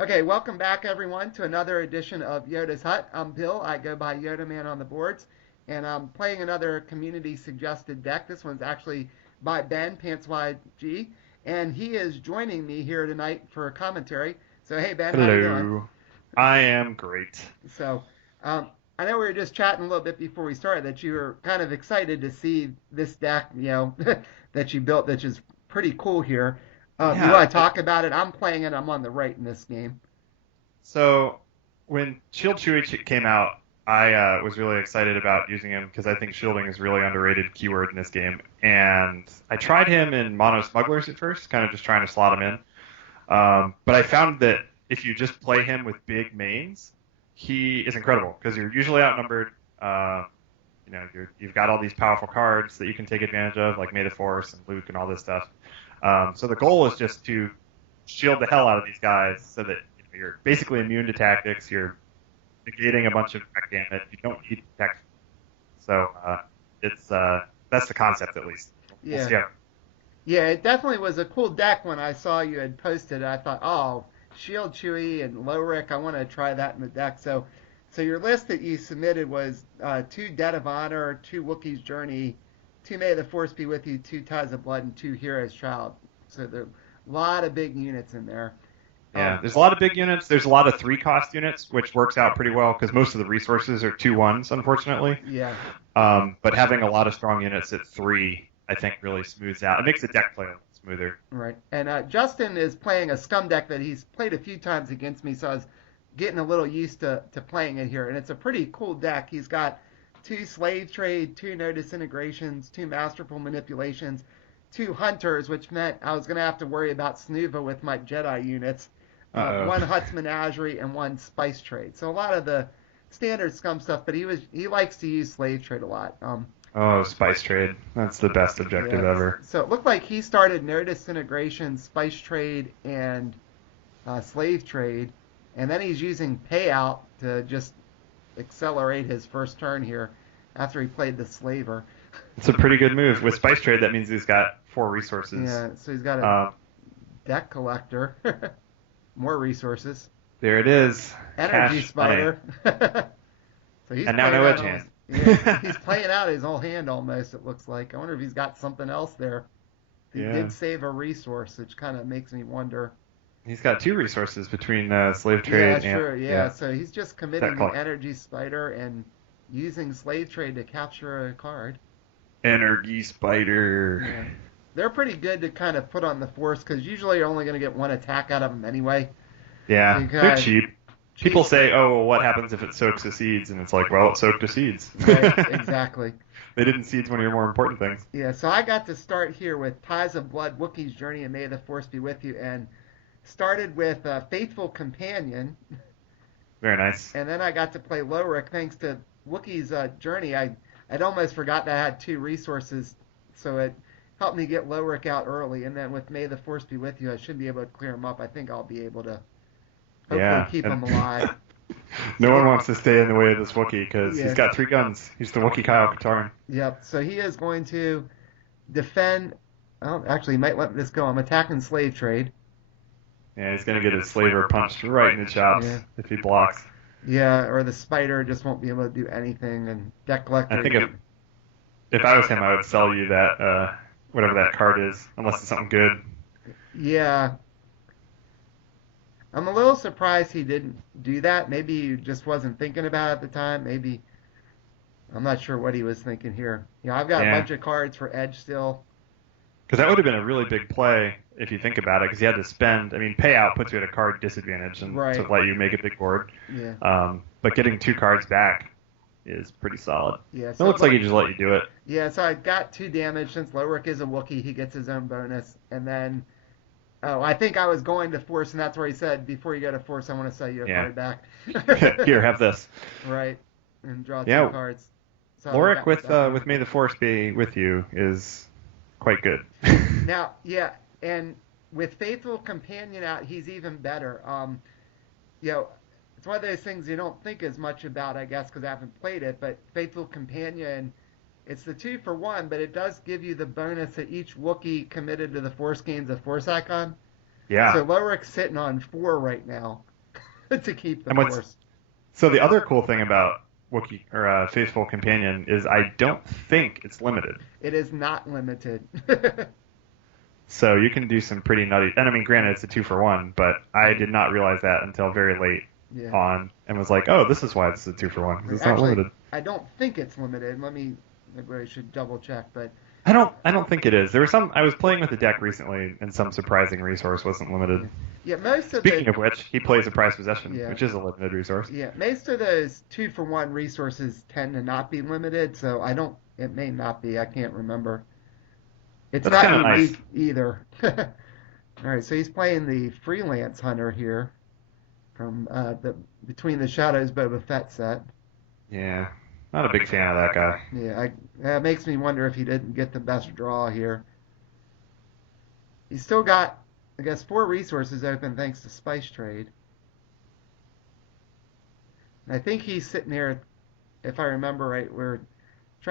Okay, welcome back everyone to another edition of Yoda's Hut. I'm Bill. I go by Yodaman on the boards, and I'm playing another community suggested deck. This one's actually by Ben Pantswide G, and he is joining me here tonight for a commentary. So hey Ben, how you doing? Hello. I am great. So um, I know we were just chatting a little bit before we started that you were kind of excited to see this deck, that you built, which is pretty cool here. You Yeah. want to talk about it? I'm playing it. I'm on the right in this game. So when Shield Chewy came out, I was really excited about using him because I think shielding is a really underrated keyword in this game. And I tried him in Mono Smugglers at first, kind of just trying to slot him in. But I found that if you just play him with big mains, he is incredible because you're usually outnumbered. You've got all these powerful cards that you can take advantage of, like May the Force and Luke and all this stuff. So the goal is just to shield the hell out of these guys so that you're basically immune to tactics. You're negating a bunch of backgammon. You don't need protection. So it's that's the concept at least. We'll Yeah. see how. Yeah, it definitely was a cool deck when I saw you had posted it. I thought, oh, Shield Chewy and Lowrick, I want to try that in the deck. So your list that you submitted was two Debt of Honor, two Wookiee's Journey, two May the Force be with you, two Ties of Blood, and two Hero's Child. So there are a lot of big units in there. Yeah, Um, there's a lot of big units. There's a lot of three cost units, which works out pretty well because most of the resources are two ones, unfortunately. yeah, But having a lot of strong units at three, I think, really smooths out. It makes the deck play a little smoother. right. And Justin is playing a Scum deck that he's played a few times against me, so I was getting a little used to playing it here. And it's a pretty cool deck. He's got two Slave Trade, two No Disintegrations, two Masterful Manipulations, two Hunters, which meant I was going to have to worry about Snuva with my Jedi units, Uh-oh. one Hutt's Menagerie, and one Spice Trade. So a lot of the standard Scum stuff, but he likes to use Slave Trade a lot. Oh, Spice Trade. That's the best objective Yeah, ever. so it looked like he started No Disintegration, Spice Trade, and Slave Trade, and then he's using Payout to just accelerate his first turn here after he played the Slaver. It's a pretty good move. With Spice Trade, that means he's got four resources. Yeah, so he's got a Um, deck collector, more resources, there it is. energy Cash money. spider. So he's And now playing no out edge almost. hand. Yeah, he's playing out his whole hand almost. It looks like. I wonder if he's got something else there. He Yeah. did save a resource, which kind of makes me wonder. He's got two resources between Slave Yeah, Trade and sure. Yeah, yeah, so he's just deck committing the collector. energy spider and using slave trade to capture a card. Energy Spider. Yeah, they're pretty good to kind of put on the force because usually you're only going to get one attack out of them anyway. So Yeah, you they're kind of cheap. cheap. People say, "Oh, well, what happens if it soaks the seeds?" And it's like, well, it soaked the seeds. Right, exactly. They didn't seeds one of your more important things. Yeah, so I got to start here with Ties of Blood, Wookiee's Journey, and May the Force be with you, and started with Faithful Companion, Very nice. and then I got to play Lowrick thanks to Wookiee's Journey. I'd almost forgot that I had two resources, so it helped me get Lowrick out early. And then with May the Force be with you, I should be able to clear him up. I think I'll be able to hopefully Yeah, keep and him alive. no one So wants to stay in the way of this Wookiee because he's yeah, got three guns. He's the Wookiee Kyle Katarn. yep. So he is going to defend. Oh, actually, he might let this go. I'm attacking slave trade. Yeah, he's gonna get his slaver punched right in the chops Yeah, if he blocks. yeah. Or the spider just won't be able to do anything. And deck I collector. think if I was him, I would sell you that whatever that card is, unless it's something good. Yeah, I'm a little surprised he didn't do that. Maybe he just wasn't thinking about it at the time. Maybe I'm not sure what he was thinking here. I've got a Yeah, bunch of cards for Edge still. because that would have been a really big play if you think about it, because you had to spend. I mean, payout puts you at a card disadvantage and to Right. let you make a big board. Yeah. But getting two cards back is pretty solid. Yeah. It So looks like he just let you do it. yeah. So I got two damage since Lowrick is a Wookiee. He gets his own bonus, and then I think I was going to force, and that's where he said before you go to force, I want to sell you a Yeah. card back. Here, have this. Right. And draw two Yeah, cards. So I Lorik got that one. with May the Force be with you is quite good. Now, yeah, and with Faithful Companion out, he's even better. You know, it's one of those things you don't think as much about, I guess, because I haven't played it. But Faithful Companion, it's the 2-for-1, but it does give you the bonus that each Wookiee committed to the Force gains a Force icon. Yeah. So Lowrick's sitting on 4 right now to keep the And what's force. so the other cool thing about Wookiee or Faithful Companion is I don't think it's limited. It is not limited. So you can do some pretty nutty. And I mean, granted, it's a 2-for-1, but I did not realize that until very late Yeah. on, and was like, oh, this is why it's a 2-for-1 because it's not Actually, limited. I don't think it's limited. Maybe I should double check, but I don't think it is. There was some. I was playing with the deck recently, and some surprising resource wasn't yeah, limited. yeah most of Speaking the of which, he plays a prized possession, yeah which is a limited resource. yeah most of those 2-for-1 resources tend to not be limited. So I don't. It may not be. I can't remember. It's That's not kind of nice. unique either. All right, so he's playing the freelance hunter here from the Between the Shadows Boba Fett set. Yeah, not a big fan of that guy. Yeah, that makes me wonder if he didn't get the best draw here. He's still got, I guess, 4 resources open thanks to Spice Trade. And I think he's sitting here, if I remember right, where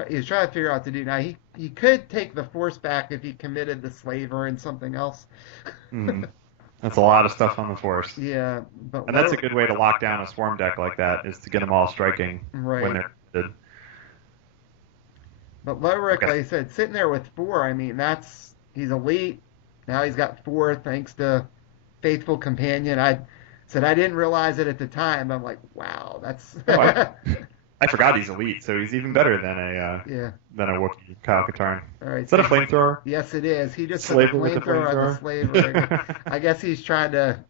he's trying to figure out what to do. Now, he could take the Force back if he committed the Slaver and something else. Mm. That's a lot of stuff on the force. Yeah, but And that's a good way to lock down a swarm deck like that, is to get them all striking right. when they're limited. But Lowrick, Okay. like I said, sitting there with 4, I mean, he's elite. Now he's got 4 thanks to Faithful Companion. I said I didn't realize it at the time. I'm like, wow, that's Oh, I forgot he's elite, so he's even better than a yeah. Wookiee, Kyle Katarn. All right, Is that a flamethrower? yes, it is. He just Slaver put with the the flamethrower on the flamethrower? slaver. I guess he's trying to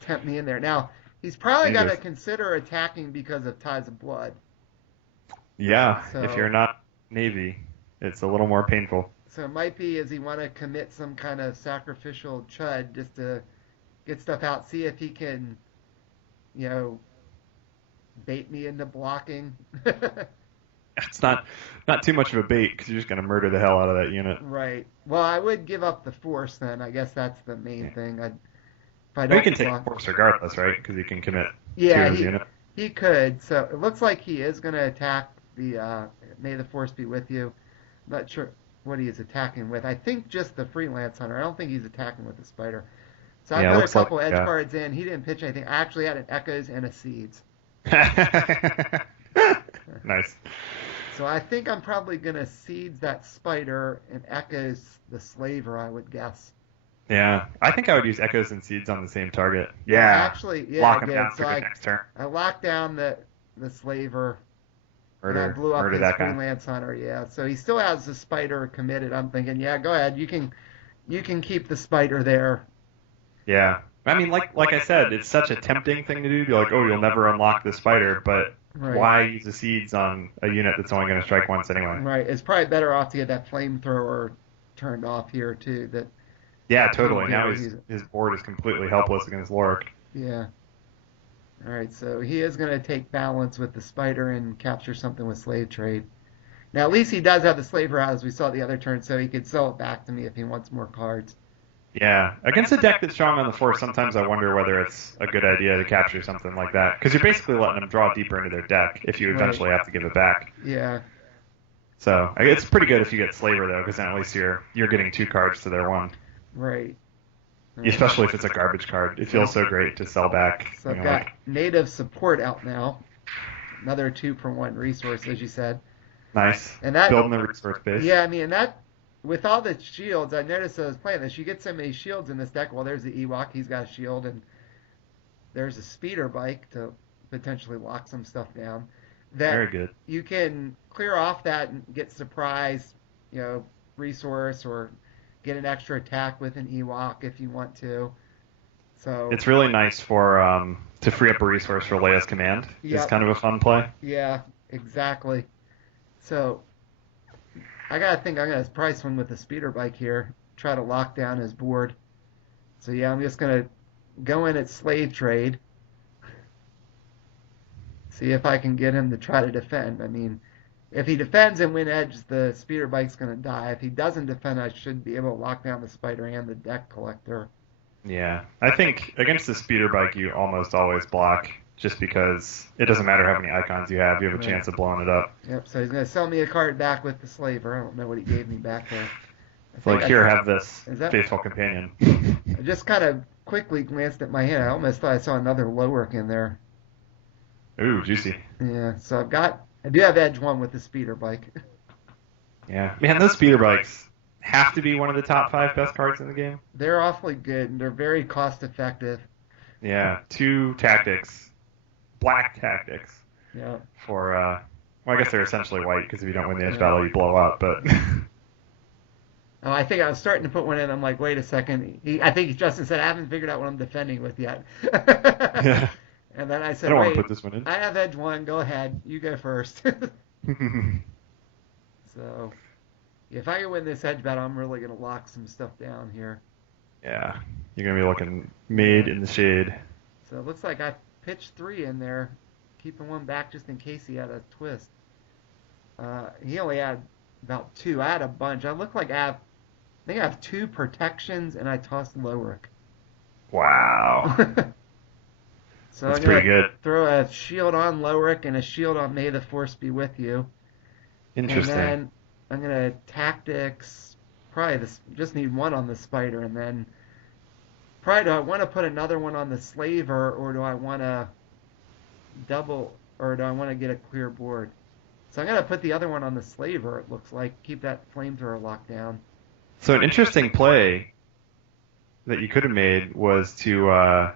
tempt me in there. Now he's probably going to Jesus. consider attacking because of Ties of Blood. Yeah, So- if you're not Navy, it's a little more painful. So it might be, does he want to commit some kind of sacrificial chud just to get stuff out, see if he can, bait me into blocking. It's not too much of a bait because you're just going to murder the hell out of that unit. Right. Well, I would give up the force then. I guess that's the main thing. If I He don't can take block- force regardless, right? Because he can commit Yeah, to his unit. he could. So it looks like he is going to attack the May the Force be with you. I'm not sure what he is attacking with. I think just the freelance hunter. I don't think he's attacking with the spider. So I Yeah, put a looks like- couple edge yeah. cards in. He didn't pitch anything. I actually had an Echoes and a Seeds. Nice. So I think I'm probably going to Seeds that spider and Echoes the slaver, I would guess. Yeah, I think I would use echoes and seeds on the same target. Yeah, Actually, yeah, lock I him did. down So for the next turn. I locked down the slaver. And I Murder, blew up murder his that guy. freelance hunter, yeah. So he still has the spider committed. I'm thinking, yeah, go ahead. You can keep the spider there. Yeah, I mean, like I said, it's such a tempting thing to do. Be like, oh, you'll never unlock the spider, but Right. why use the seeds on a unit that's only going to strike once anyway? Right. It's probably better off to get that flamethrower turned off here too. That Yeah, totally. Yeah, Now he's- his board is completely helpless against Lorik. yeah. All right. So he is going to take balance with the spider and capture something with slave trade. Now at least he does have the slaver out as we saw the other turn, so he could sell it back to me if he wants more cards. Yeah, against a deck that's strong on the force, sometimes I wonder whether it's a good idea to capture something like that, because you're basically letting them draw deeper into their deck if you eventually have to give it back. Yeah. So it's pretty good if you get Slaver though, because then at least you're getting 2 cards to their 1. Right. Especially if it's a garbage card, it feels so great to sell back. So I've you know, got like, native support out now. Another 2-for-1 resource, as you said. nice. And that Building the resource base. Yeah, I mean, and that with all the shields, I noticed as I was playing this, you get so many shields in this deck. Well, there's the Ewok, he's got a shield, and there's a speeder bike to potentially lock some stuff down. That Very good. you can clear off that and get surprise, resource, or get an extra attack with an Ewok if you want to. So It's really nice for to free up a resource for Leia's command. It's Yep. kind of a fun play. yeah, exactly. So I gotta think I'm gonna probably swing with the speeder bike here, try to lock down his board. So yeah, I'm just gonna go in at slave trade, see if I can get him to try to defend. I mean, if he defends and win edge, the speeder bike's gonna die. If he doesn't defend, I should be able to lock down the spider and the deck collector. Yeah, I think against the speeder bike you almost always block, just because it doesn't matter how many icons you have a Right. chance of blowing it up. Yep. So he's gonna sell me a card back with the slaver. I don't know what he gave me back there. It's like, here, have this is that, faithful companion. I just kind of quickly glanced at my hand. I almost thought I saw another Lowrick in there. Ooh, juicy. Yeah, so I do have Edge 1 with the speeder bike. Yeah. Man, those speeder bikes have to be one of the top 5 best cards in the game. They're awfully good, and they're very cost effective. Yeah, 2 tactics, black tactics. Yeah. For, well, I guess they're essentially white, because if you don't win the edge battle, you blow up, but... Oh, I think I was starting to put one in. I'm like, wait a second. I think Justin said, I haven't figured out what I'm defending with yet. Yeah. And then I said, I don't wait, want to put this one in. I have Edge 1. Go ahead. You go first. So, if I can win this edge battle, I'm really going to lock some stuff down here. Yeah. You're going to be looking made in the shade. So, it looks like I pitched 3 in there, keeping one back just in case he had a twist. He only had about 2. I had a bunch. I think I have 2 protections, and I tossed Lowrick. Wow. So that's I'm pretty good. Throw a shield on Lowrick and a shield on May the Force be with you. Interesting. And then I'm gonna tactics. Probably just need 1 on the spider, and then probably do I want to put another one on the slaver, or do I want to double, or do I want to get a clear board? So I'm gonna put the other one on the slaver. It looks like keep that flamethrower locked down. So an interesting play that you could have made was to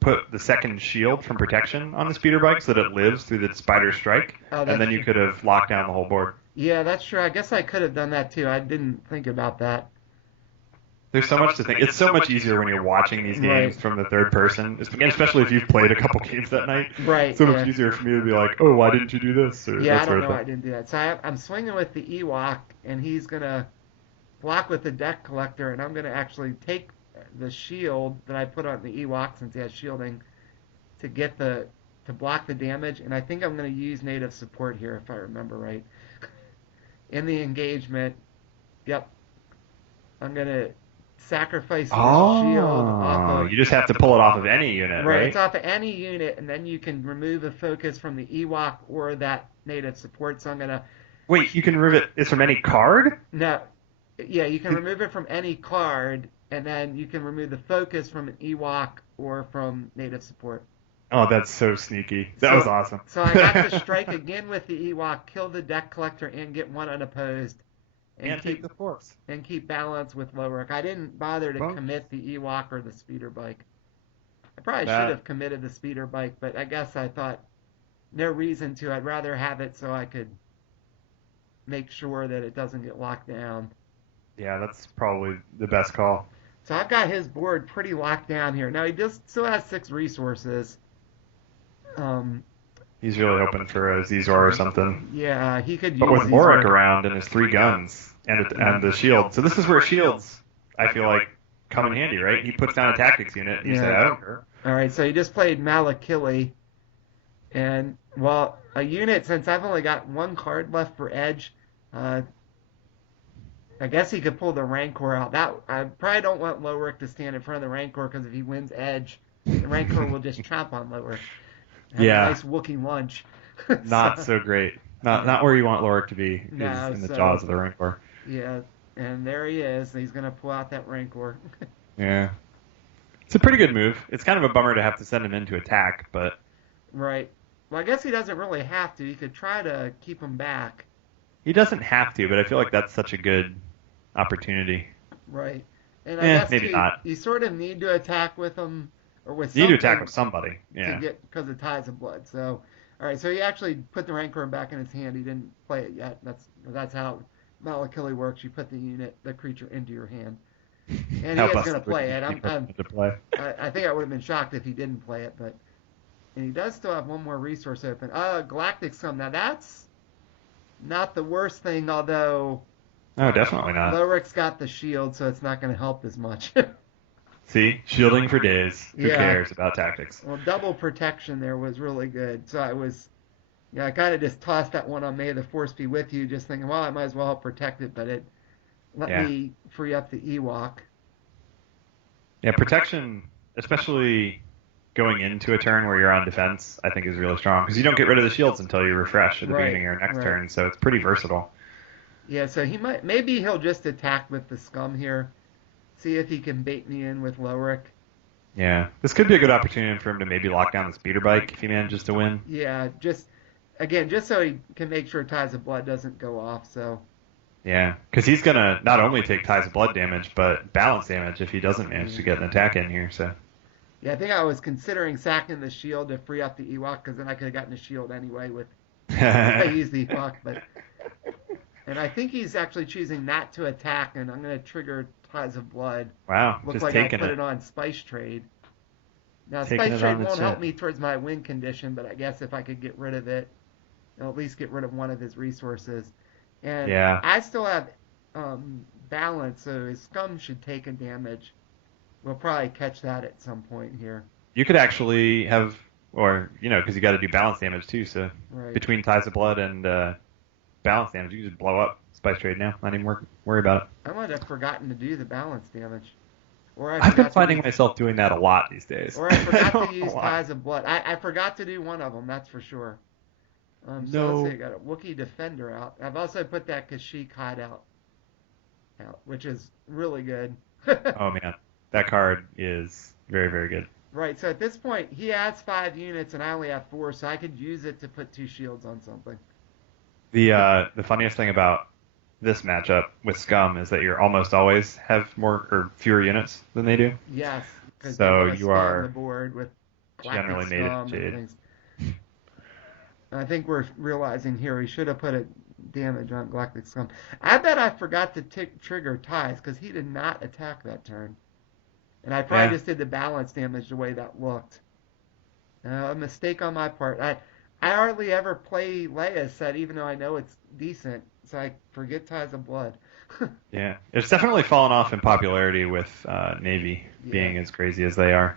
put the second shield from protection on the speeder bike so that it lives through the spider strike, and then you could have locked down the whole board. Yeah, that's true. I guess I could have done that too. I didn't think about that. There's so much to think. It's so much easier when you're watching these games from the third person, especially if you've played a couple games that night. Right. It's so much easier for me to be like, oh, why didn't you do this? Or yeah, I don't know why I didn't do that. So I'm swinging with the Ewok, and he's going to block with the deck collector, and I'm going to actually take the shield that I put on the Ewok since he has shielding to block the damage, and I think I'm going to use native support here if I remember right. In the engagement, yep, I'm going to sacrifice the shield off of... you just have to pull it off of any unit, right? It's off of any unit, and then you can remove a focus from the Ewok or that native support, so I'm going to... Wait, you can remove it from any card? No. Yeah, you can remove it from any card, and then you can remove the focus from an Ewok or from native support. Oh, that's so sneaky. That was awesome. So I got to strike again with the Ewok, kill the deck collector, and get 1 unopposed. And keep the force. And keep balance with Lowrick. I didn't bother to commit the Ewok or the speeder bike. I probably should have committed the speeder bike, but I guess I thought no reason to. I'd rather have it so I could make sure that it doesn't get locked down. Yeah, that's probably the best call. So I've got his board pretty locked down here. Now he still has 6 resources. He's really hoping for a Zizor or something. Yeah, he could use But with Zizor. Auric around and his 3 guns and the shield. So this is where shields, I feel like, come in handy, right? He puts down a tactics unit and you say, I don't care. All right, so he just played Malakili. And, well, a unit, since I've only got 1 card left for Edge, I guess he could pull the Rancor out. I probably don't want Lowrick to stand in front of the Rancor, because if he wins Edge, the Rancor will just chomp on Lowrick. Have a nice Wookiee lunch. Not so great. Not where you want Lowrick to be, in the jaws of the Rancor. Yeah, and there he is. He's going to pull out that Rancor. Yeah. It's a pretty good move. It's kind of a bummer to have to send him in to attack, but... Right. Well, I guess he doesn't really have to. He could try to keep him back. He doesn't have to, but I feel like that's such a good opportunity. Right. And I guess maybe not. You sort of need to attack with him, or with you need to attack with somebody. Yeah. Because of ties of blood. So, all right. So he actually put the Rancor back in his hand. He didn't play it yet. That's how Malakili works. You put the creature into your hand, and he is going to play it. I think I would have been shocked if he didn't play it, and he does still have 1 more resource open. Galactic Scum. Now that's not the worst thing, although. No, definitely not. Lowrick's got the shield, so it's not going to help as much. See? Shielding for days. Who cares about tactics? Well, double protection there was really good. So I kind of just tossed that one on May the Force be with you, just thinking, well, I might as well help protect it, but it let me free up the Ewok. Yeah, protection, especially going into a turn where you're on defense, I think is really strong, because you don't get rid of the shields until you refresh at the beginning of your next turn, so it's pretty versatile. Yeah, so maybe he'll just attack with the Scum here. See if he can bait me in with Lowrick. Yeah, this could be a good opportunity for him to maybe lock down the speeder bike if he manages to win. Yeah, just so he can make sure Ties of Blood doesn't go off. So Yeah, because he's gonna not only take Ties of Blood damage, but balance damage if he doesn't manage to get an attack in here. So yeah, I think I was considering sacking the shield to free up the Ewok because then I could have gotten a shield anyway with if I used the Ewok. And I think he's actually choosing not to attack, and I'm going to trigger Ties of Blood. wow, Looks just like I taking put it. it on Spice Trade. Now, Taking Spice it Trade on the won't chin. help me towards my win condition, but I guess if I could get rid of it, I'll at least get rid of one of his resources. And Yeah, I still have balance, so his Scum should take a damage. We'll probably catch that at some point here. you could actually have, or because you got to do balance damage too. So Right. between Ties of Blood and balance damage, you can just blow up Spice Trade now. Not even worry about it. I might have forgotten to do the balance damage. Or I I've been forgot to finding use, myself doing that a lot these days. or I I forgot don't to know use why. Ties of Blood. I forgot to do one of them, that's for sure. So let's see, I No. got a Wookiee Defender out. I've also put that Kashyyyk hideout out, which is really good. Oh man, that card is very very good. Right, so at this point, he has 5 units and I only have 4, so I could use it to put 2 shields on something. The funniest thing about this matchup with Scum is that you almost always have more or fewer units than they do. Yes, because they So want to you spam the are board with Galactic generally made of Scum and jade. things. And I think we're realizing here we should have put a damage on Galactic Scum. I bet I forgot to trigger Ties because he did not attack that turn. And I probably Yeah. just did the balance damage the way that looked. A mistake on my part. I hardly ever play Leia's set, even though I know it's decent, so I forget Ties of Blood. Yeah, it's definitely fallen off in popularity with Navy Yeah. being as crazy as they are.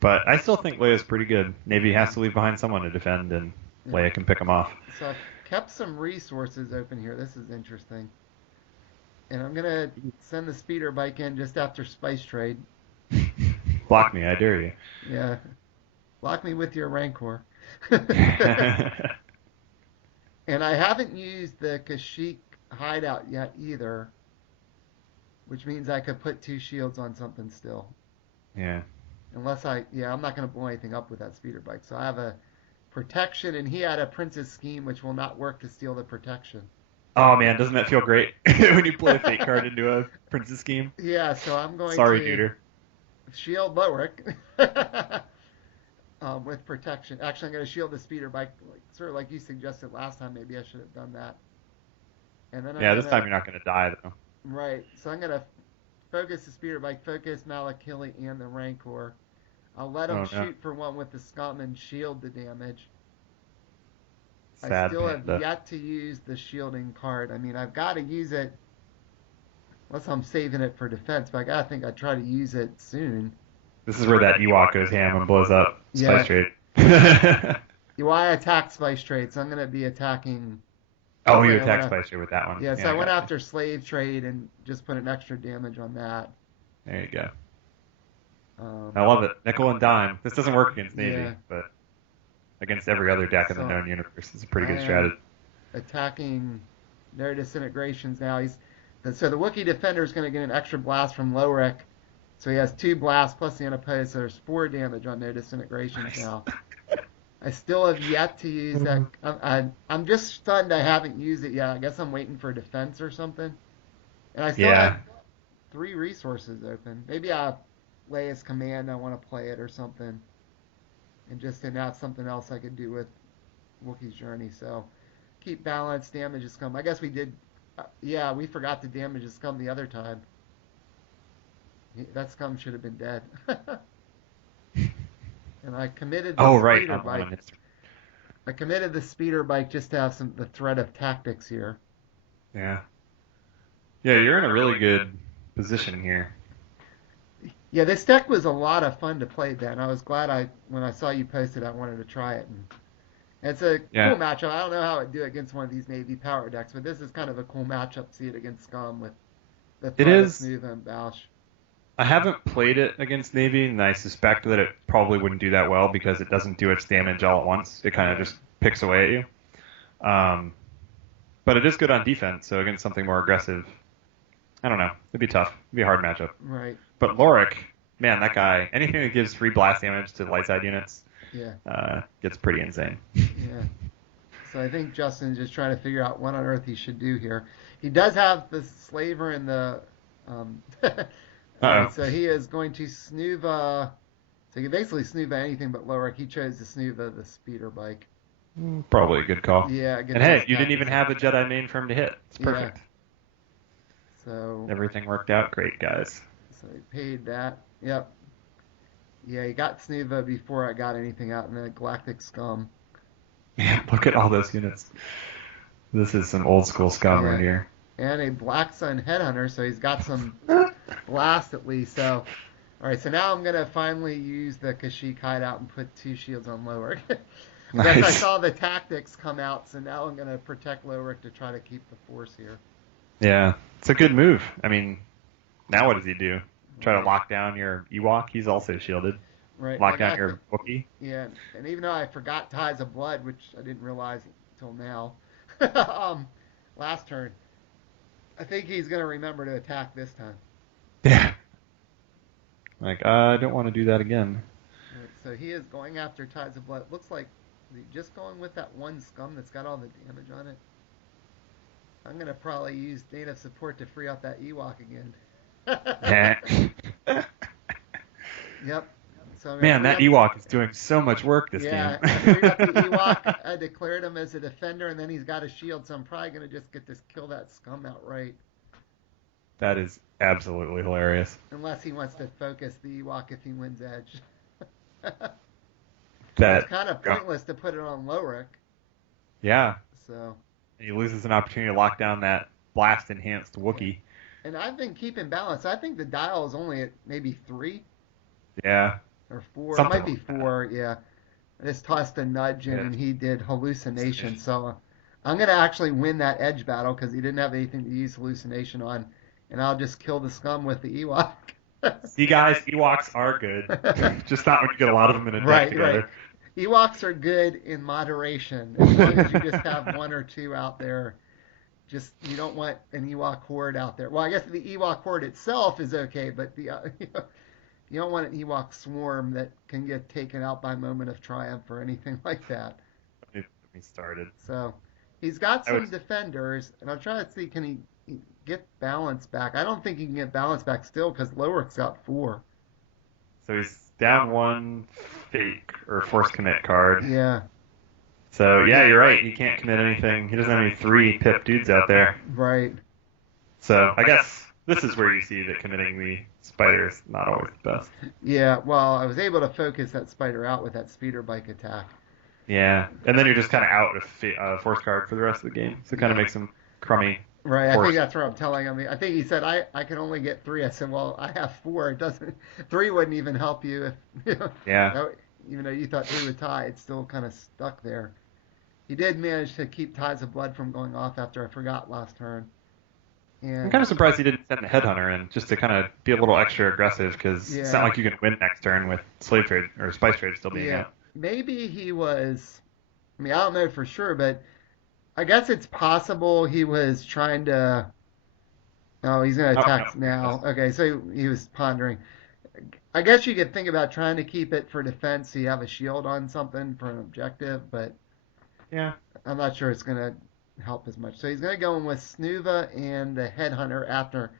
But I still think Leia's pretty good. Navy has to leave behind someone to defend, and Yeah. Leia can pick them off. So I've kept some resources open here. This is interesting. And I'm going to send the speeder bike in just after Spice Trade. Block me, I dare you. Yeah. Block me with your Rancor. And I haven't used the Kashyyyk hideout yet either, which means I could put 2 shields on something still. Yeah. I'm not going to blow anything up with that speeder bike. So I have a protection, and he had a Prince's Scheme, which will not work to steal the protection. Oh man, doesn't that feel great when you play a fate card into a Princess Scheme? Yeah, so I'm going Sorry, to Jeter. shield Lowrick with protection. Actually, I'm going to shield the speeder bike, sort of like you suggested last time. Maybe I should have done that. And then Yeah, this time you're not going to die though. Right, so I'm going to focus the speeder bike, focus Malakili and the Rancor. I'll let him shoot for one with the Scum and shield the damage. Sad I still have panda. yet to use the shielding card. I mean, I've got to use it, unless I'm saving it for defense, but I think I'd try to use it soon. This is where that Ewok goes ham and blows up Spice Trade. I attacked Spice Trade, so I'm going to be attacking. Oh, you attacked Spice Trade with that one. Yeah, so I went after Slave Trade and just put an extra damage on that. There you go. I love it. Nickel and dime. This doesn't work against Navy, Yeah. but against every other deck in the known universe, it's a pretty good strategy. Attacking their disintegrations now. So the Wookiee Defender is going to get an extra blast from Lowrick. So he has 2 blasts plus the unopposed, so there's 4 damage on their disintegrations now. I still have yet to use that. I'm just stunned I haven't used it yet. I guess I'm waiting for defense or something. And I still have 3 resources open. Maybe I have Leia's Command, I want to play it or something. And just announce something else I could do with Wookiee's Journey. So keep balance, damage is Scum. I guess we did. We forgot to damage is Scum the other time. That Scum should have been dead. And I committed the speeder bike. I committed the speeder bike just to have the threat of tactics here. Yeah. Yeah, you're in a really good position here. Yeah, this deck was a lot of fun to play, Ben. I was glad when I saw you posted, I wanted to try it. And it's a cool matchup. I don't know how I'd do it against one of these Navy power decks, but this is kind of a cool matchup. See it against Scum with the threat of Smooth and Bausch. I haven't played it against Navy, and I suspect that it probably wouldn't do that well because it doesn't do its damage all at once. It kind of just picks away at you. But it is good on defense, so against something more aggressive, I don't know. It'd be tough. It'd be a hard matchup. Right. But Lorik, man, that guy, anything that gives free blast damage to light side units Yeah. gets pretty insane. Yeah. So I think Justin's just trying to figure out what on earth he should do here. He does have the slaver and the. All Uh-oh. right, so he is going to snuva. So he can basically snuva anything but Lorik. He chose to snuva the speeder bike. Probably a good call. Yeah. And hey, you didn't even have a Jedi main for him to hit. It's perfect. Yeah. So everything worked out great, guys. So he paid that. Yep. Yeah, he got snuva before I got anything out in the Galactic Scum. Man, look at all those units. This is some old school Scum right here. And a Black Sun Headhunter, so he's got some blast at least. So, all right, so now I'm going to finally use the Kashyyyk hideout and put 2 shields on Lorik. I guess I saw the tactics come out, so now I'm going to protect Lorik to try to keep the force here. Yeah, it's a good move. I mean, now what does he do? Try to lock down your Ewok? He's also shielded. Right. Lock down your Wookiee? Yeah, and even though I forgot Ties of Blood, which I didn't realize until now, last turn, I think he's going to remember to attack this time. Yeah. Like, I don't want to do that again. Right, so he is going after Ties of Blood. Looks like he's just going with that one Scum that's got all the damage on it. I'm going to probably use native support to free out that Ewok again. Yep. So man, that Ewok is doing so much work this game. Yeah, I freed up the Ewok. I declared him as a defender, and then he's got a shield, so I'm probably going to just get this kill that Scum outright. That is absolutely hilarious. Unless he wants to focus the Ewok if he wins edge. It's kind of pointless to put it on Lorik. Yeah. So. And he loses an opportunity to lock down that blast-enhanced Wookiee. And I've been keeping balance. I think the dial is only at maybe 3. Yeah. Or 4. Something It might be 4, yeah. I just tossed a nudge in and he did hallucination. So I'm going to actually win that edge battle because he didn't have anything to use hallucination on. And I'll just kill the Scum with the Ewok. See, guys, Ewoks are good. Just not when you get a lot of them in a deck together. Right. Ewoks are good in moderation. As long as you just have 1 or 2 out there. Just, you don't want an Ewok horde out there. Well, I guess the Ewok horde itself is okay, but the you don't want an Ewok swarm that can get taken out by Moment of Triumph or anything like that. Let me started. So he's got some defenders, and I'm trying to see, can he get balance back? I don't think he can get balance back still because Lorik's got 4. So he's down 1 fake or force commit card. Yeah. So, yeah, you're right. He can't commit anything. He doesn't have any 3 pip dudes out there. Right. So, I guess this is where you see that committing the spider is not always the best. Yeah, well, I was able to focus that spider out with that speeder bike attack. Yeah, and then you're just kind of out with force card for the rest of the game. So it kind of makes him crummy. Right, I think that's what I'm telling him. I think he said, I can only get 3. I said, well, I have 4. It doesn't. 3 wouldn't even help you if, Yeah. Even though you thought 3 would tie, it's still kind of stuck there. He did manage to keep Ties of Blood from going off after I forgot last turn. And I'm kind of surprised he didn't send the Headhunter in just to kind of be a little extra aggressive because it's not like you can win next turn with Slave Trade or Spice Trade still being out. Maybe he was. I mean, I don't know for sure, but I guess it's possible he was trying to. Oh, he's going to attack now. Okay, so he was pondering. I guess you could think about trying to keep it for defense so you have a shield on something for an objective, but yeah, I'm not sure it's going to help as much. So he's going to go in with Snuva and the Headhunter after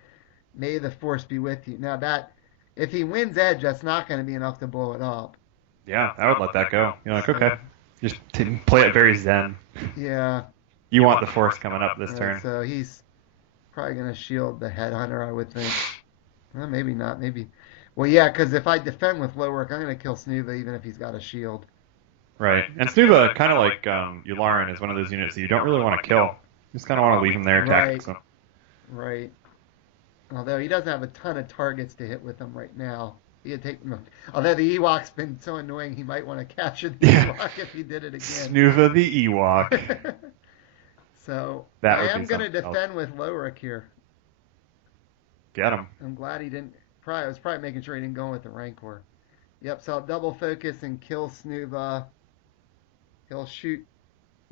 May the Force be with you. Now that, if he wins Edge, that's not going to be enough to blow it up. Yeah, I would let that go. You're like, okay, just play it very zen. Yeah. You want the Force coming up this turn. So he's probably going to shield the Headhunter, I would think. Well, maybe not. Maybe. Well, yeah, because if I defend with Lorik, I'm going to kill Snuva even if he's got a shield. Right. And Snuva, kind of like Yularen, is one of those units that you don't really want to kill. You just kind of want to leave him there, attack him. Right. Although he doesn't have a ton of targets to hit with him right now. He could take them. Although the Ewok's been so annoying, he might want to capture the Ewok if he did it again. Snuva the Ewok. So I am going to defend with Lorik here. Get him. I'm glad he didn't. I was probably making sure he didn't go with the Rancor. Yep, so I'll double focus and kill Snuva. He'll shoot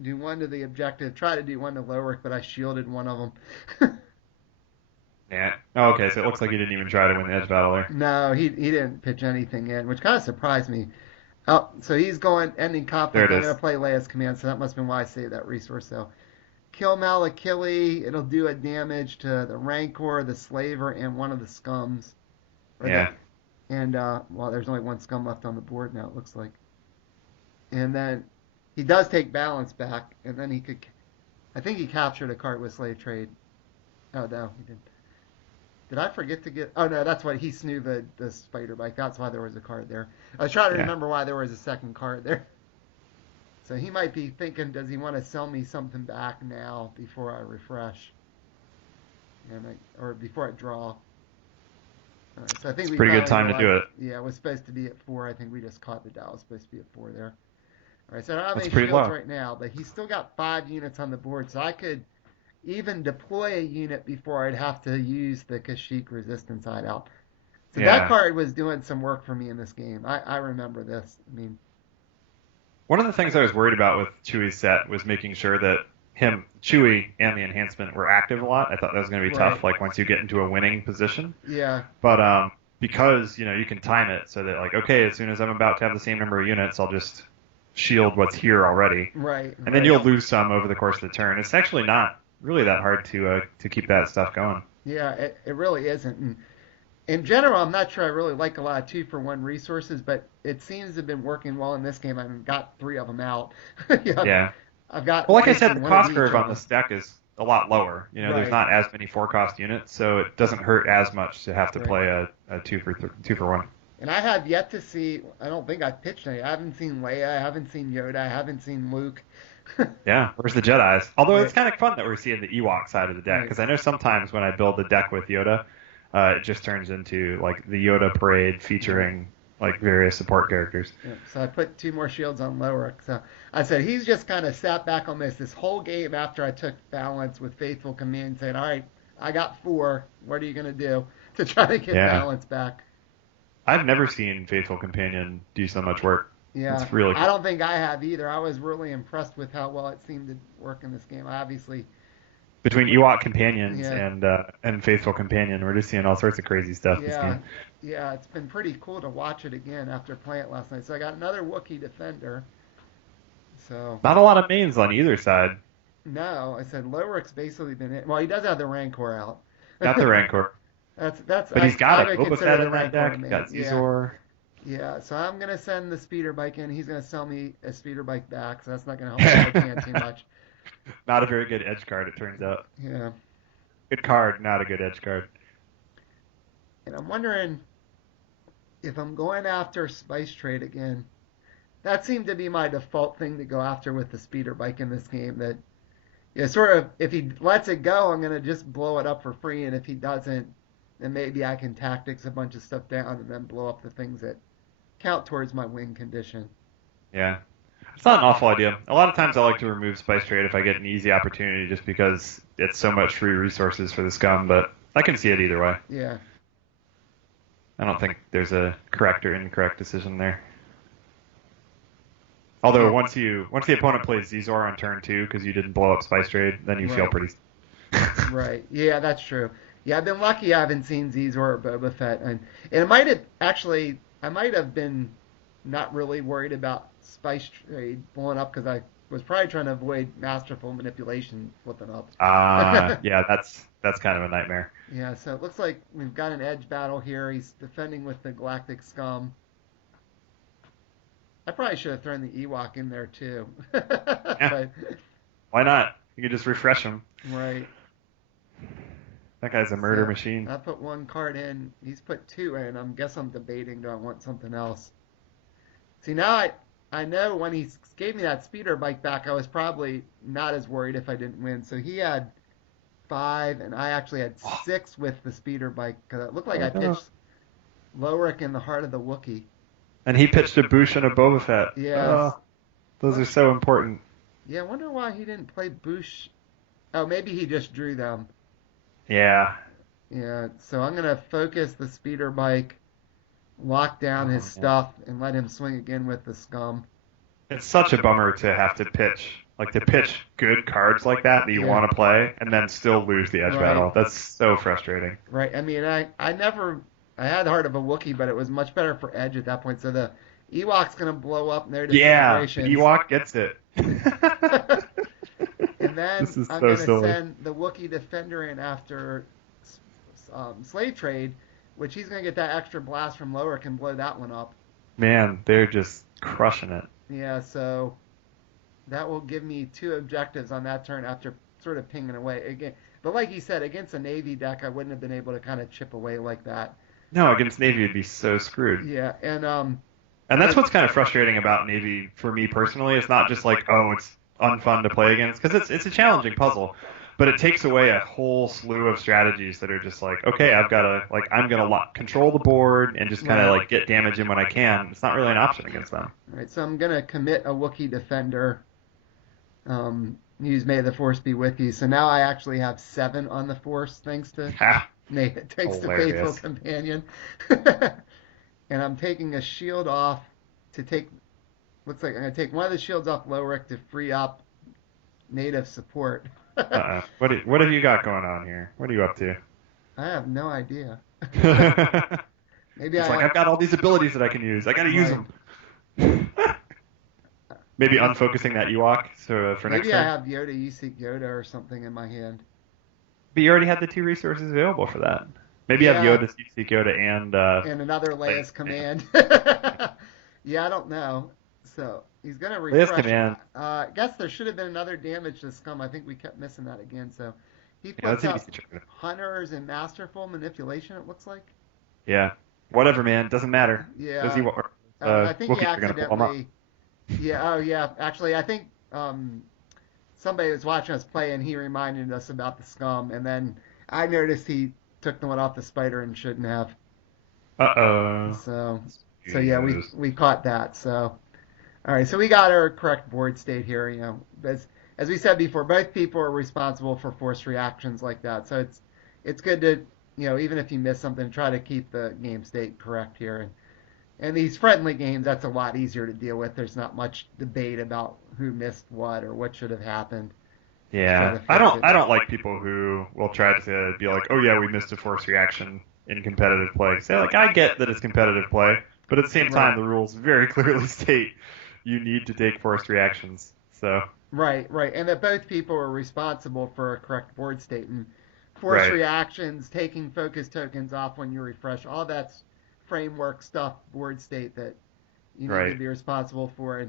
do one to the objective, try to do one to Lowrick, but I shielded one of them. Yeah. Oh, okay, so it looks like you didn't even try to win the edge battle there. No, he didn't pitch anything in, which kind of surprised me. Oh, so he's going ending There conflict. it I'm gonna is. play Leia's command, so that must have been why I saved that resource. So kill Malakili. It'll do a damage to the Rancor, the Slaver, and one of the Scums. Or the Yeah. and well, there's only one Scum left on the board now. It looks like. And then he does take balance back, and then he could. I think he captured a card with Slave Trade. Oh no, he didn't. Did I forget to get? Oh no, that's why he snewed the spider bike. That's why there was a card there. I was trying to Yeah. remember why there was a second card there. So he might be thinking, does he want to sell me something back now before I refresh, or before I draw? All right, so I think It's a we pretty good finally time to do realized. it. Yeah, it was supposed to be at 4. I think we just caught the dial. It was supposed to be at 4 there. All right, so I don't have That's any pretty shields low. right now, but he's still got 5 units on the board, so I could even deploy a unit before I'd have to use the Kashyyyk resistance hideout. So that Yeah. card was doing some work for me in this game. I remember this. I mean, One of the things I was worried about with Chewie's set was making sure that Chewie, and the enhancement were active a lot. I thought that was going to be right. tough, like once you get into a winning position. Yeah, But because you can time it so that like, okay, as soon as I'm about to have the same number of units, I'll just shield what's here already, right, and then right. you'll lose some over the course of the turn. It's actually not really that hard to keep that stuff going. Yeah, it really isn't. And in general, I'm not sure I really like a lot of 2-for-1 resources, but it seems to have been working well in this game. I've got 3 of them out. Yeah, Yeah. I've got Well, like I said, basically the one of cost each curve of on them. this deck is a lot lower. There's Right, not as many 4-cost units, so it doesn't hurt as much to have to right. play a 2-for-1. And I have yet to see, I don't think I've pitched any. I haven't seen Leia, I haven't seen Yoda, I haven't seen Luke. Yeah, where's the Jedi's? Although it's Right, kind of fun that we're seeing the Ewok side of the deck, right. because I know sometimes when I build the deck with Yoda, it just turns into like the Yoda parade Right. featuring like various support characters. Yeah. So I put 2 more shields on Lowrick. So I said he's just kind of sat back on this whole game after I took balance with Faithful Command, saying, "All right, I got 4. What are you gonna do to try to get Yeah, balance back?" I've never seen Faithful Companion do so much work. Yeah, It's really I cool. don't think I have either. I was really impressed with how well it seemed to work in this game. I obviously, Between Ewok companions yeah, and Faithful Companion, we're just seeing all sorts of crazy stuff this yeah, game. yeah. It's been pretty cool to watch it again after playing it last night. So I got another Wookiee defender. So Not a lot of mains on either side. no, I said Lowrick's basically been it. Well, he does have the Rancor out. Got the Rancor, That's but he's I got a would Boba consider Fett the in that Rancor a deck. main. Got Yeah, Zizor. yeah. So I'm gonna send the speeder bike in. He's gonna sell me a speeder bike back. So that's not gonna help my edge hand too much. Not a very good edge card, it turns out. Yeah. Good card, not a good edge card. And I'm wondering if I'm going after Spice Trade again. That seemed to be my default thing to go after with the speeder bike in this game. That sort of if he lets it go, I'm gonna just blow it up for free, and if he doesn't, then maybe I can tactics a bunch of stuff down and then blow up the things that count towards my win condition. Yeah. It's not an awful idea. A lot of times I like to remove Spice Trade if I get an easy opportunity just because it's so much free resources for the Scum, but I can see it either way. Yeah, I don't think there's a correct or incorrect decision there. Although yeah, once the opponent plays Zizor on turn 2 because you didn't blow up Spice Trade, then you feel right, pretty. right. Yeah, that's true. Yeah, I've been lucky I haven't seen Zizor or Boba Fett, and it might have actually I might have been not really worried about Spice Trade blowing up because I was probably trying to avoid masterful manipulation flipping up. Yeah, that's kind of a nightmare. Yeah, so it looks like we've got an edge battle here. He's defending with the Galactic Scum. I probably should have thrown the Ewok in there too. Yeah, But why not? You can just refresh him. right. That guy's a murder So machine. I put 1 card in. He's put 2 in. Guess I'm debating. Do I want something else? See now I know when he gave me that speeder bike back, I was probably not as worried if I didn't win. So he had 5, and I actually had 6 with the speeder bike because it looked like Oh I no. pitched Lowrick in the heart of the Wookiee. And he pitched a Boosh and a Boba Fett. Yes. Those are so important. Yeah, I wonder why he didn't play Boosh. Oh, maybe he just drew them. Yeah. Yeah, so I'm gonna focus the speeder bike, lock down his Oh, man. stuff, and let him swing again with the Scum. It's such a bummer to have to pitch good cards like that you Yeah. want to play, and then still lose the edge Right. battle. That's so frustrating. Right. I mean, I had Heart of a Wookiee, but it was much better for Edge at that point. So the Ewok's gonna blow up in their Yeah, the disintegrations. Ewok gets it. And then This is I'm so gonna silly. send the Wookiee Defender in after Slave Trade, which he's gonna get that extra blast from Lower, can blow that one up. Man, they're just crushing it. Yeah, so that will give me two objectives on that turn after sort of pinging away again. But like you said, against a Navy deck, I wouldn't have been able to kind of chip away like that. No, against Navy would be so screwed. Yeah, and And that's but what's kind of frustrating about Navy for me personally. It's not just like, oh, it's unfun to play against, because it's a challenging puzzle, but it takes away a whole slew of strategies that are just like, okay, I'm gonna control the board and just kind of right, like get damage in when I can. It's not really an option against them. right. So I'm gonna commit a Wookiee Defender. Use May the Force be with you. So now I actually have 7 on the Force thanks to Ha, thanks to Faithful hilarious. Companion. And I'm taking a shield off to take. Looks like I'm gonna take one of the shields off Lowrick to free up native support. I What have you got going on here? What are you up to? have no idea. Maybe It's I like have I've got all these abilities that I can use. I got to use right. them. Maybe unfocusing that Ewok for next Maybe I turn. have Yoda. You seek Yoda or something in my hand. But you already had the 2 resources available for that. Maybe you have Yeah, Yoda, Seek Yoda, and and another Leia's Leia's command. command. Yeah, I don't know. So he's gonna Leia's refresh. command. I guess there should have been another damage to Scum. I think we kept missing that again. So he Yeah, puts that's an up easy trigger. Hunters and Masterful Manipulation. It looks like. Yeah. Whatever, man. Doesn't matter. Those Yeah, Ewok, I think he Wookiees are gonna pull them up. accidentally. Yeah. Oh yeah. Actually, I think somebody was watching us play and he reminded us about the Scum, and then I noticed he took the one off the spider and shouldn't have. Uh-oh. So yeah, Jesus. we caught that. So all right, so we got our correct board state here. As we said before, both people are responsible for force reactions like that. So it's good to even if you miss something, try to keep the game state correct here. And these friendly games, that's a lot easier to deal with. There's not much debate about who missed what or what should have happened. Just try Yeah. to I fix don't it. I don't like people who will try to be like, oh yeah, we missed a force reaction in competitive play. Say like, I get that it's competitive play, but at the same Right, time the rules very clearly state you need to take force reactions. So right. And that both people are responsible for a correct board state. And force right. reactions, taking focus tokens off when you refresh, all that's framework stuff, board state that you need to Right. be responsible for.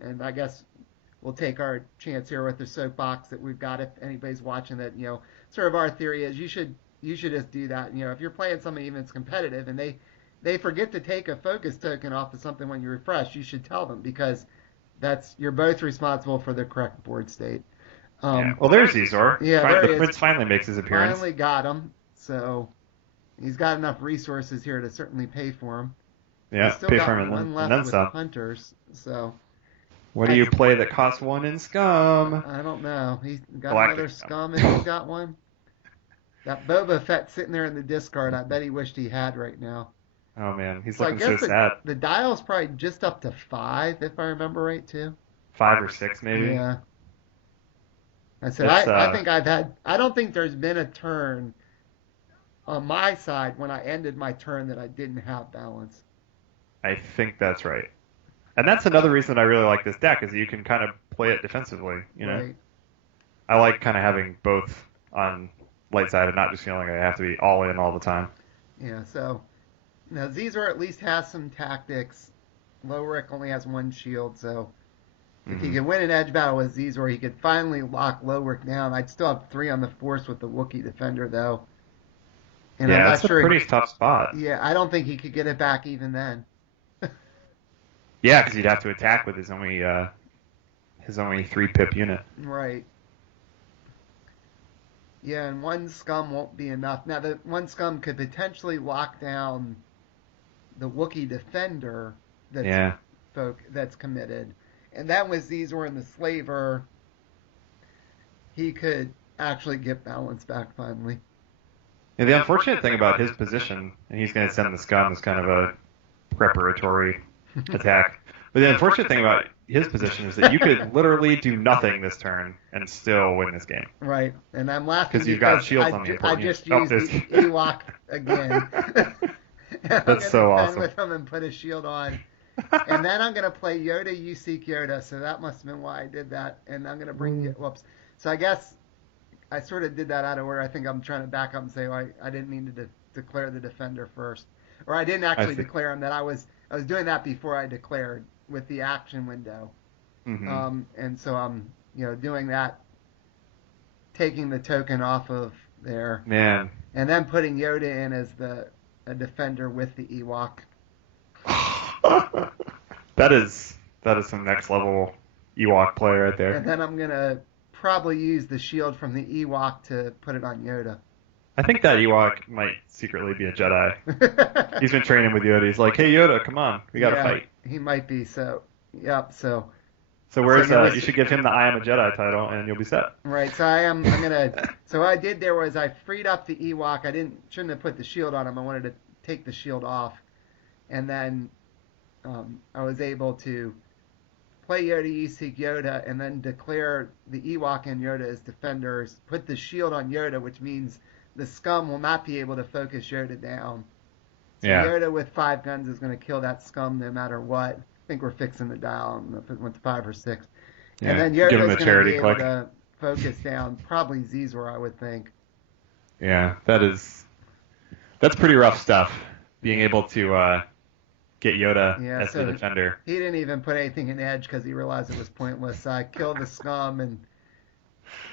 And I guess we'll take our chance here with the soapbox that we've got. If anybody's watching, that sort of our theory is you should just do that. If you're playing something even that's competitive and they forget to take a focus token off of something when you refresh, you should tell them because that's you're both responsible for the correct board state. Yeah. Um, Well, there's Zizor. yeah, there The he is. prince finally makes his appearance. Finally got him. So he's got enough resources here to certainly pay for him. He's Yeah, still pay for got him one and left then with some. hunters. So What do I you play that costs 1 in Scum? I don't know. He's got another Galactic Scum. Scum and he's got one. That Boba Fett sitting there in the discard, I bet he wished he had right now. Oh man, he's So I looking so guess sad. the dial's probably just up to 5, if I remember right, too. 5 or 6 maybe. Yeah. I said, It's I think I don't think there's been a turn on my side when I ended my turn that I didn't have balance. I think that's right. And that's another reason that I really like this deck is you can kind of play it defensively. Right. I like kind of having both on light side and not just feeling like I have to be all in all the time. Yeah, so now Zizor at least has some tactics. Lowrick only has one shield, so if he Hmm. could win an edge battle with Zizor, he could finally lock Lowrick down. I'd still have 3 on the Force with the Wookiee Defender, though. And I'm Yeah, not it's a sure. pretty tough spot. Yeah, I don't think he could get it back even then. Yeah, because he'd have to attack with his only 3 pip unit. Right. Yeah, and one Scum won't be enough. Now, the one Scum could potentially lock down the Wookiee Defender that's Yeah. that's committed. And that was Zizor and the Slaver. He could actually get balance back finally. Yeah, the unfortunate thing about his position, and he's going to send the Scum as kind of a preparatory attack. But the unfortunate thing about his position is that you could literally do nothing this turn and still win this game. Right, and I'm laughing Because you've got because shields on the I important just units. used the Ewok again. And I'm That's gonna so defend awesome. with him and put a shield on. And then I'm gonna play Yoda, you seek Yoda, so that must have been why I did that. And I'm gonna bring you. Whoops. So I guess I sort of did that out of order. I think I'm trying to back up and say, well, I didn't mean to declare the defender first, or I didn't I actually see. declare him. That I was doing that before I declared with the action window. Hmm. And so I'm doing that, taking the token off of there, Man. and then putting Yoda in as a defender with the Ewok. that is some next level Ewok play right there. And then I'm gonna probably use the shield from the Ewok to put it on Yoda. I think that Ewok might secretly be a Jedi. He's been training with Yoda. He's like, hey Yoda, come on, we gotta fight. He might be. So, yep. So where's you should give him the I am a Jedi title, and you'll be set. Right. So I'm gonna. So what I did there was I freed up the Ewok. Shouldn't have put the shield on him. I wanted to take the shield off, and then I was able to play Yoda, you seek Yoda, and then declare the Ewok and Yoda as defenders. Put the shield on Yoda, which means the Scum will not be able to focus Yoda down. So Yeah. Yoda with 5 guns is going to kill that Scum no matter what. I think we're fixing the dial. I don't know if it went to 5 or 6. Yeah. And then Give him Yoda's the going to be charity able click. to focus down probably Zizor, I would think. Yeah, that's pretty rough stuff. Being able to get Yoda as the defender. He didn't even put anything in edge because he realized it was pointless. So I killed the Scum and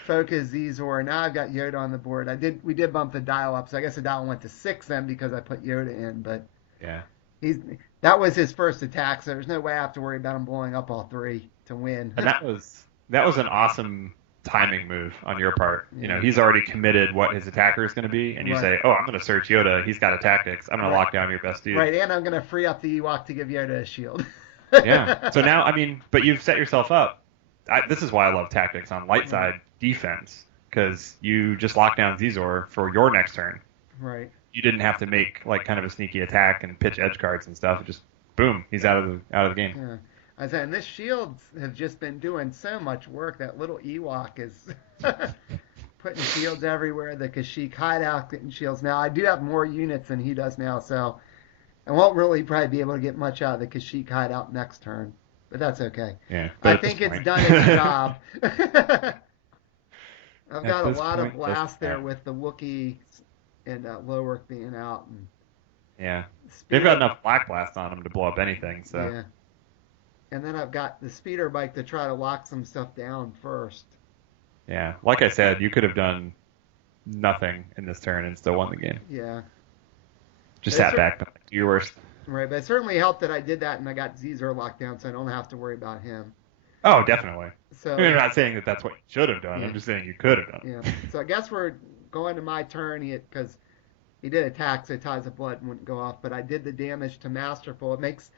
focused Zizor. Now I've got Yoda on the board. We did bump the dial up, so I guess the dial went to 6 then because I put Yoda in. But yeah, that was his first attack, so there's no way I have to worry about him blowing up all 3 to win. And that was an awesome timing move on your part. Yeah. He's already committed what his attacker is going to be, and you say, "Oh, I'm going to search Yoda. He's got a tactics. I'm going to lock down your best dude." Right, and I'm going to free up the Ewok to give Yoda a shield. Yeah. So now, but you've set yourself up. This is why I love tactics on light side defense, because you just lock down Zizor for your next turn. Right. You didn't have to make like kind of a sneaky attack and pitch edge cards and stuff. Just boom, he's out of the game. Yeah. I said, and this shields have just been doing so much work. That little Ewok is putting shields everywhere. The Kashyyyk hideout getting shields. Now, I do have more units than he does now, so I won't really probably be able to get much out of the Kashyyyk hideout next turn. But that's okay. Yeah. I think it's done its job. I've got a lot of blast there with the Wookiee and Lowrick being out. And yeah. They've got enough black blast on them to blow up anything. So. Yeah. And then I've got the speeder bike to try to lock some stuff down first. Yeah. Like I said, you could have done nothing in this turn and still won the game. Yeah. Just sat back. Do your worst. Right, but it certainly helped that I did that and I got Zizor locked down, so I don't have to worry about him. Oh, definitely. So I'm not saying that that's what you should have done. Yeah. I'm just saying you could have done. Yeah. So I guess we're going to my turn because he did attack, so Ties of Blood wouldn't go off. But I did the damage to Masterful. It makes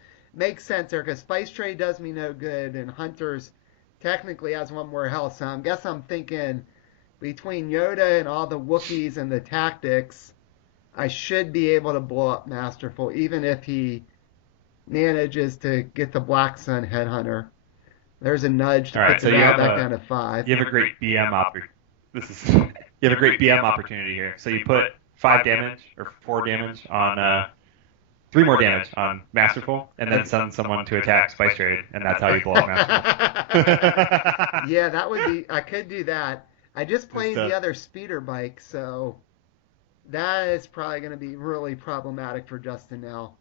sense there because Spice Trade does me no good, and Hunters technically has 1 more health. So I guess I'm thinking between Yoda and all the Wookiees and the tactics, I should be able to blow up Masterful, even if he manages to get the Black Sun Headhunter. There's a nudge to put the dial back down to 5. You have a great BM you have a great BM opportunity here. So you put 5 damage or 4 damage on 3 more damage on Masterful, and then send someone to attack Spice Trade, and that's how you blow up Masterful. Yeah, that would be. I could do that. I just played the other speeder bike, so that is probably going to be really problematic for Justin now.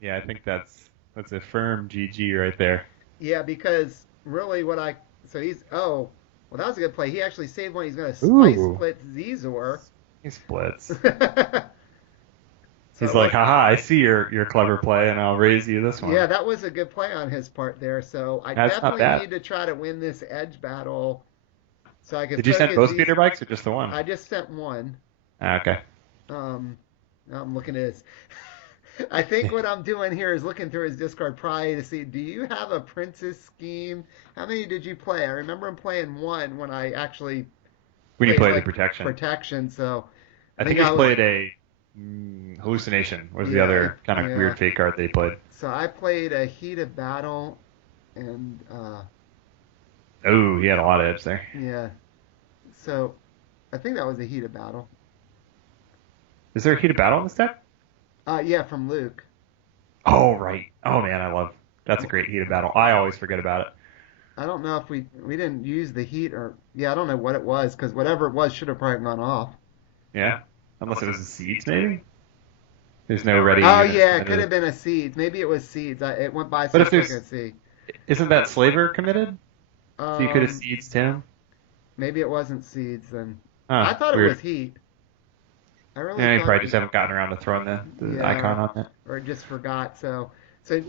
Yeah, I think that's a firm GG right there. Yeah, because really well, that was a good play. He actually saved one. He's going to split Zizor. He splits. He's like, haha, I see your clever play, and I'll raise you this one. Yeah, that was a good play on his part there. So I definitely need to try to win this edge battle. So I could. Did you send both speeder bikes or just the one? I just sent one. Okay. Now I'm looking at his. I think what I'm doing here is looking through his discard probably to see, do you have a princess scheme? How many did you play? I remember him playing 1 when I actually. When you played the protection. Protection, so. I think he played a hallucination was the other kind of weird fake card they played. So I played a Heat of Battle. and Oh, he had a lot of edge there. yeah. So I think that was a heated battle. Is there a heated battle in this deck? Yeah, from Luke. Oh, right. Oh, man, that's a great heated battle. I always forget about it. I don't know if we didn't use the heat or yeah, I don't know what it was because whatever it was should have probably gone off. Yeah. Unless it was the seeds, maybe? There's no ready Oh units yeah, it could committed. have been a seeds. Maybe it was seeds. It went by But so if quick there's... I see. Isn't that Slaver committed? So you could have Um, seeds him? maybe it wasn't seeds then. I Huh, thought it was weird. heat. I really Yeah, you thought it probably was just haven't gotten around to throwing the yeah, icon on that. or just forgot. So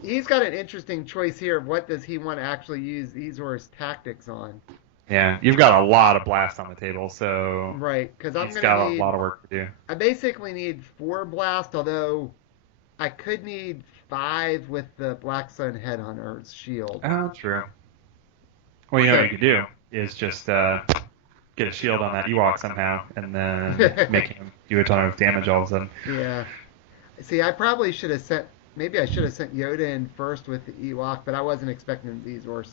he's got an interesting choice here of what does he want to actually use Ezor's tactics on. Yeah, you've got a lot of blast on the table, so Right, because I'm he's gonna got a need. lot of work to do. I basically need 4 blast, although I could need 5 with the Black Sun Headhunter's shield. Oh, true. Well, you know what So you could do is just get a shield on that Ewok somehow, and then make him do a ton of damage all of a sudden. yeah. See, I probably should have sent. Maybe I should have sent Yoda in first with the Ewok, but I wasn't expecting Zezor.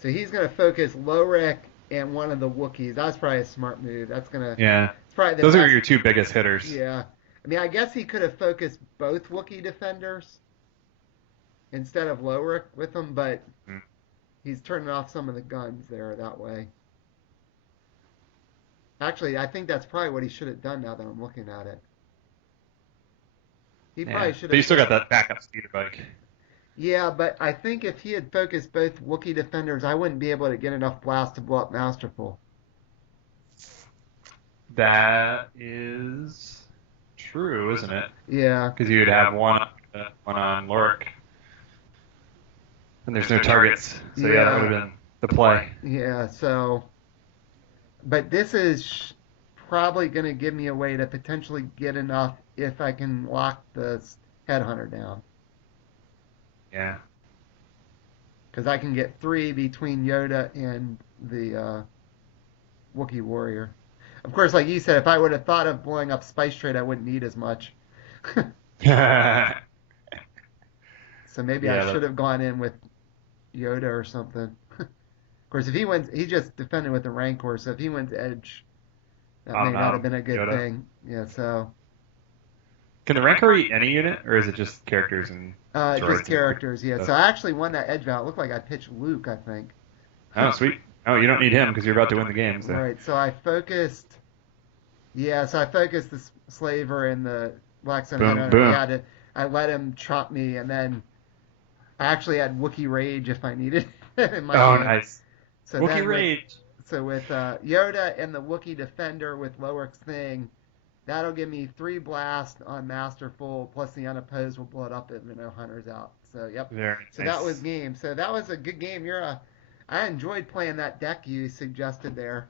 So he's gonna focus Lowrick and one of the Wookiees. That's probably a smart move. That's gonna. Yeah, It's probably the those are best. your two biggest hitters. Yeah. I mean, I guess he could have focused both Wookiee defenders instead of Lowrick with them, but Mm. he's turning off some of the guns there that way. Actually, I think that's probably what he should have done now that I'm looking at it. He probably Yeah, should but you have. still got that backup speeder bike. Yeah, but I think if he had focused both Wookiee defenders, I wouldn't be able to get enough blast to blow up Masterful. That is true, isn't it? Yeah, Because you would have one on Lorik, and there's no targets. So yeah, that would have been the play. yeah. So, but this is probably going to give me a way to potentially get enough if I can lock the Headhunter down. Yeah. Because I can get 3 between Yoda and the Wookiee Warrior. Of course, like you said, if I would have thought of blowing up Spice Trade, I wouldn't need as much. Yeah, So maybe I should have gone in with Yoda or something. Of course, if he wins, he just defended with the Rancor, so if he wins Edge, that may not have been a good Yoda. thing. Yeah, so Can the Rancor eat any unit, or is it just characters and droids just and characters. Yeah, stuff? so I actually won that Edge battle. It looked like I pitched Luke, I think. Oh, sweet. Oh, you don't need him because you're about to win the game. So. Right. So I focused. Yeah, so I focused the Slaver and the Black Sun Boom, Headhunter. boom. Yeah, I let him chop me, and then I actually had Wookiee Rage if I needed. In my Oh, hand. nice. So Wookiee then Rage. with Yoda and the Wookiee Defender with Lowrick's thing, that'll give me 3 blast on Masterful, plus the unopposed will blow it up if no hunter's out. So yep. Very So nice. that was game. So that was a good game. I enjoyed playing that deck you suggested there.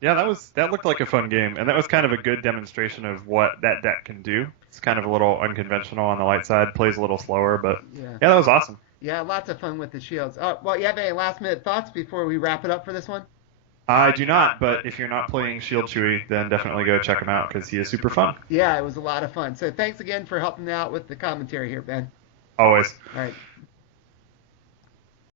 Yeah, that looked like a fun game, and that was kind of a good demonstration of what that deck can do. It's kind of a little unconventional on the light side, plays a little slower, but Yeah. that was awesome. Yeah, lots of fun with the shields. Well, you have any last minute thoughts before we wrap it up for this one? I do not, but if you're not playing Shield Chewie, then definitely go check him out because he is super fun. Yeah, it was a lot of fun. So thanks again for helping out with the commentary here, Ben. Always. All right.